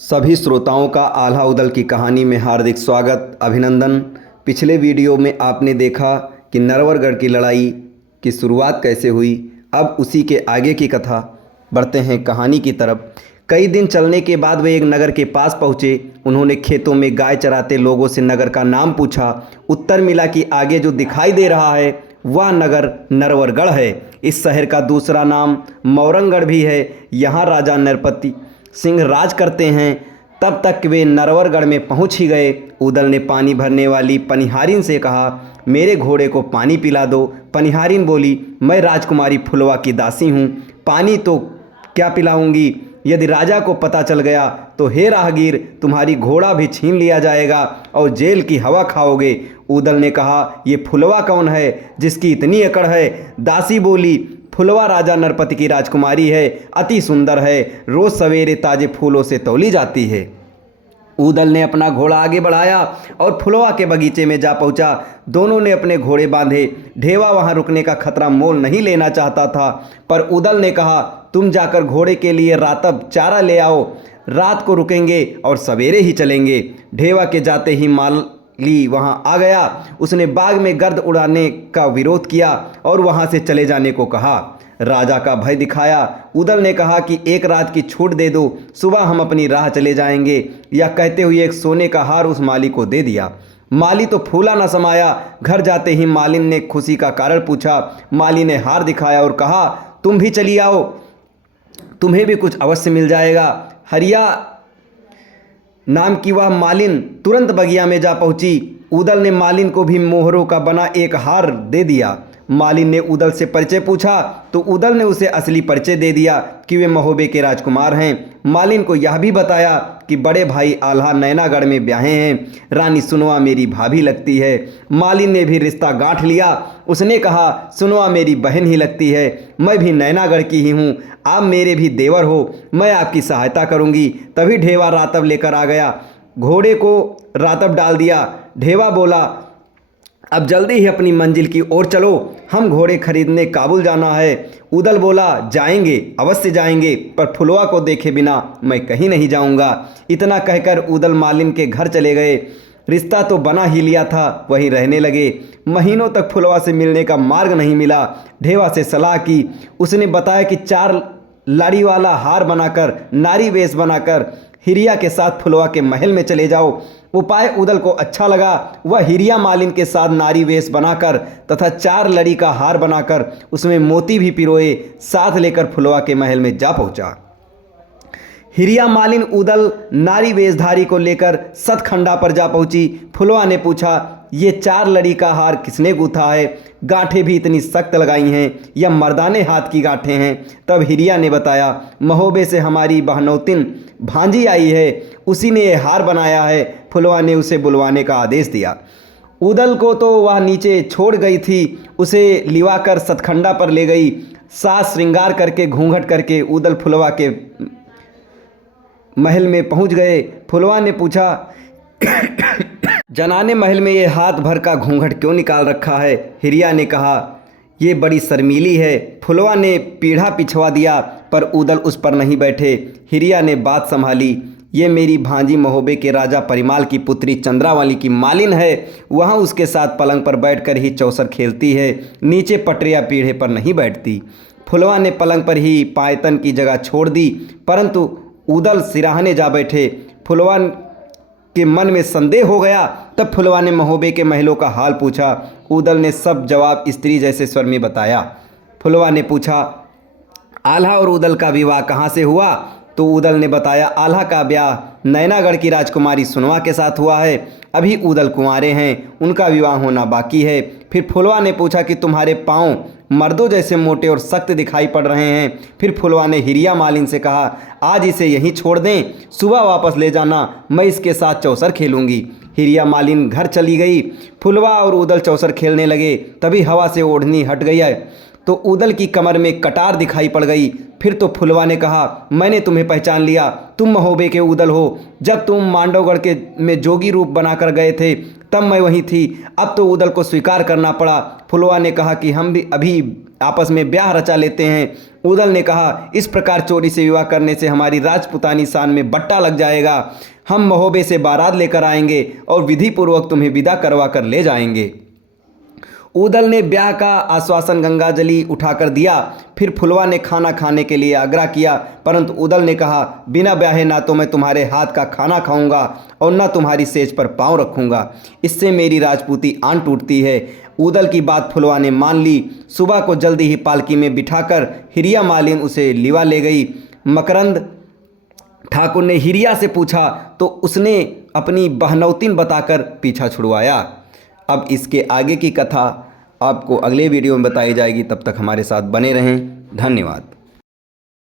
सभी श्रोताओं का आल्हा उदल की कहानी में हार्दिक स्वागत अभिनंदन। पिछले वीडियो में आपने देखा कि नरवरगढ़ की लड़ाई की शुरुआत कैसे हुई। अब उसी के आगे की कथा बढ़ते हैं कहानी की तरफ। कई दिन चलने के बाद वे एक नगर के पास पहुँचे। उन्होंने खेतों में गाय चराते लोगों से नगर का नाम पूछा। उत्तर मिला कि आगे जो दिखाई दे रहा है वह नगर नरवरगढ़ है। इस शहर का दूसरा नाम मौरंगगढ़ भी है। यहाँ राजा नरपति सिंह राज करते हैं। तब तक वे नरवरगढ़ में पहुंच ही गए। उदल ने पानी भरने वाली पनिहारिन से कहा, मेरे घोड़े को पानी पिला दो। पनिहारिन बोली, मैं राजकुमारी फुलवा की दासी हूँ, पानी तो क्या पिलाऊंगी। यदि राजा को पता चल गया तो हे राहगीर, तुम्हारी घोड़ा भी छीन लिया जाएगा और जेल की हवा खाओगे। उदल ने कहा, ये फुलवा कौन है जिसकी इतनी अकड़ है। दासी बोली, फुलवा राजा नरपति की राजकुमारी है, अति सुंदर है, रोज सवेरे ताजे फूलों से तौली जाती है। उदल ने अपना घोड़ा आगे बढ़ाया और फुलवा के बगीचे में जा पहुंचा। दोनों ने अपने घोड़े बांधे। ढेवा वहां रुकने का खतरा मोल नहीं लेना चाहता था, पर उदल ने कहा, तुम जाकर घोड़े के लिए रातब चारा ले आओ, रात को रुकेंगे और सवेरे ही चलेंगे। ढेवा के जाते ही माली वहां आ गया। उसने बाग में गर्द उड़ाने का विरोध किया और वहां से चले जाने को कहा। राजा का भय दिखाया। उदल ने कहा कि एक रात की छूट दे दो, सुबह हम अपनी राह चले जाएंगे। यह कहते हुए एक सोने का हार उस माली को दे दिया। माली तो फूला न समाया। घर जाते ही मालिन ने खुशी का कारण पूछा। माली ने हार दिखाया और कहा, तुम भी चली आओ, तुम्हें भी कुछ अवश्य मिल जाएगा। हरिया नाम की वह मालिन तुरंत बगिया में जा पहुंची। उदल ने मालिन को भी मोहरों का बना एक हार दे दिया। मालिन ने उदल से परिचय पूछा तो उदल ने उसे असली परिचय दे दिया कि वे महोबे के राजकुमार हैं। मालिन को यह भी बताया कि बड़े भाई आल्हा नैनागढ़ में ब्याहे हैं, रानी सुनवा मेरी भाभी लगती है। मालिन ने भी रिश्ता गांठ लिया। उसने कहा, सुनवा मेरी बहन ही लगती है, मैं भी नैनागढ़ की ही हूँ, आप मेरे भी देवर हो, मैं आपकी सहायता करूँगी। तभी ढेवा रातब लेकर आ गया। घोड़े को रातब डाल दिया। ढेवा बोला, अब जल्दी ही अपनी मंजिल की ओर चलो, हम घोड़े खरीदने काबुल जाना है। उदल बोला, जाएंगे, अवश्य जाएंगे, पर फुलवा को देखे बिना मैं कहीं नहीं जाऊंगा। इतना कहकर उदल मालिन के घर चले गए। रिश्ता तो बना ही लिया था, वहीं रहने लगे। महीनों तक फुलवा से मिलने का मार्ग नहीं मिला। ढेवा से सलाह की। उसने बताया कि 4 लाड़ी वाला हार बनाकर, नारी वेश बनाकर हिरिया के साथ फुलवा के महल में चले जाओ। उपाय उदल को अच्छा लगा। वह हिरिया मालिन के साथ नारी वेश बनाकर तथा 4 लड़ी का हार बनाकर उसमें मोती भी पिरोए साथ लेकर फुलवा के महल में जा पहुंचा। हिरिया मालिन उदल नारी वेशधारी को लेकर सतखंडा पर जा पहुंची। फुलवा ने पूछा, ये 4 लड़ी का हार किसने गूंथा है? गांठें भी इतनी सख्त लगाई हैं, यह मर्दाने हाथ की गांठें हैं। तब हिरिया ने बताया, महोबे से हमारी बहनौतिन भांजी आई है, उसी ने यह हार बनाया है। फुलवा ने उसे बुलवाने का आदेश दिया। उदल को तो वह नीचे छोड़ गई थी, उसे लिवाकर सतखंडा पर ले गई। सास श्रृंगार करके घूंघट करके उदल फुलवा के महल में पहुंच गए। फुलवा ने पूछा, जनाने महल में ये हाथ भर का घूंघट क्यों निकाल रखा है? हिरिया ने कहा, ये बड़ी शर्मीली है। फुलवा ने पीढ़ा पिछवा दिया, पर उदल उस पर नहीं बैठे। हिरिया ने बात संभाली, ये मेरी भांजी महोबे के राजा परिमाल की पुत्री चंद्रावली की मालिन है। वहाँ उसके साथ पलंग पर बैठकर ही चौसर खेलती है, नीचे पटरिया पीढ़े पर नहीं बैठती। फुलवा ने पलंग पर ही पायतन की जगह छोड़ दी, परंतु उदल सिराहने जा बैठे। फुलवा के मन में संदेह हो गया। तब फुलवा ने महोबे के महलों का हाल पूछा। उदल ने सब जवाब स्त्री जैसे स्वर में बताया। फुलवा ने पूछा, आल्हा और उदल का विवाह कहाँ से हुआ? तो उदल ने बताया, आल्हा का ब्याह नैनागढ़ की राजकुमारी सुनवा के साथ हुआ है। अभी उदल कुंवारे हैं, उनका विवाह होना बाकी है। फिर फुलवा ने पूछा कि तुम्हारे पाँव मर्दों जैसे मोटे और सख्त दिखाई पड़ रहे हैं। फिर फुलवा ने हिरिया मालिन से कहा, आज इसे यहीं छोड़ दें, सुबह वापस ले जाना, मैं इसके साथ चौसर खेलूंगी। हिरिया मालिन घर चली गई। फुलवा और उदल चौसर खेलने लगे। तभी हवा से ओढ़नी हट गई है तो उदल की कमर में कटार दिखाई पड़ गई। फिर तो फुलवा ने कहा, मैंने तुम्हें पहचान लिया, तुम महोबे के उदल हो। जब तुम मांडवगढ़ के में जोगी रूप बनाकर गए थे तब मैं वहीं थी। अब तो उदल को स्वीकार करना पड़ा। फुलवा ने कहा कि हम भी अभी आपस में ब्याह रचा लेते हैं। उदल ने कहा, इस प्रकार चोरी से विवाह करने से हमारी राजपुतानी शान में बट्टा लग जाएगा। हम महोबे से बारात लेकर आएंगे और विधि पूर्वक तुम्हें विदा करवा कर ले जाएंगे। उदल ने ब्याह का आश्वासन गंगाजली उठाकर दिया। फिर फुलवा ने खाना खाने के लिए आग्रह किया, परंतु उदल ने कहा, बिना ब्याहे ना तो मैं तुम्हारे हाथ का खाना खाऊंगा और ना तुम्हारी सेज पर पांव रखूंगा। इससे मेरी राजपूती आन टूटती है। उदल की बात फुलवा ने मान ली। सुबह को जल्दी ही पालकी में बिठाकर हिरिया मालिन उसे लिवा ले गई। मकरंद ठाकुर ने हिरिया से पूछा तो उसने अपनी बहनौतीन बताकर पीछा छुड़वाया। अब इसके आगे की कथा आपको अगले वीडियो में बताई जाएगी। तब तक हमारे साथ बने रहें। धन्यवाद।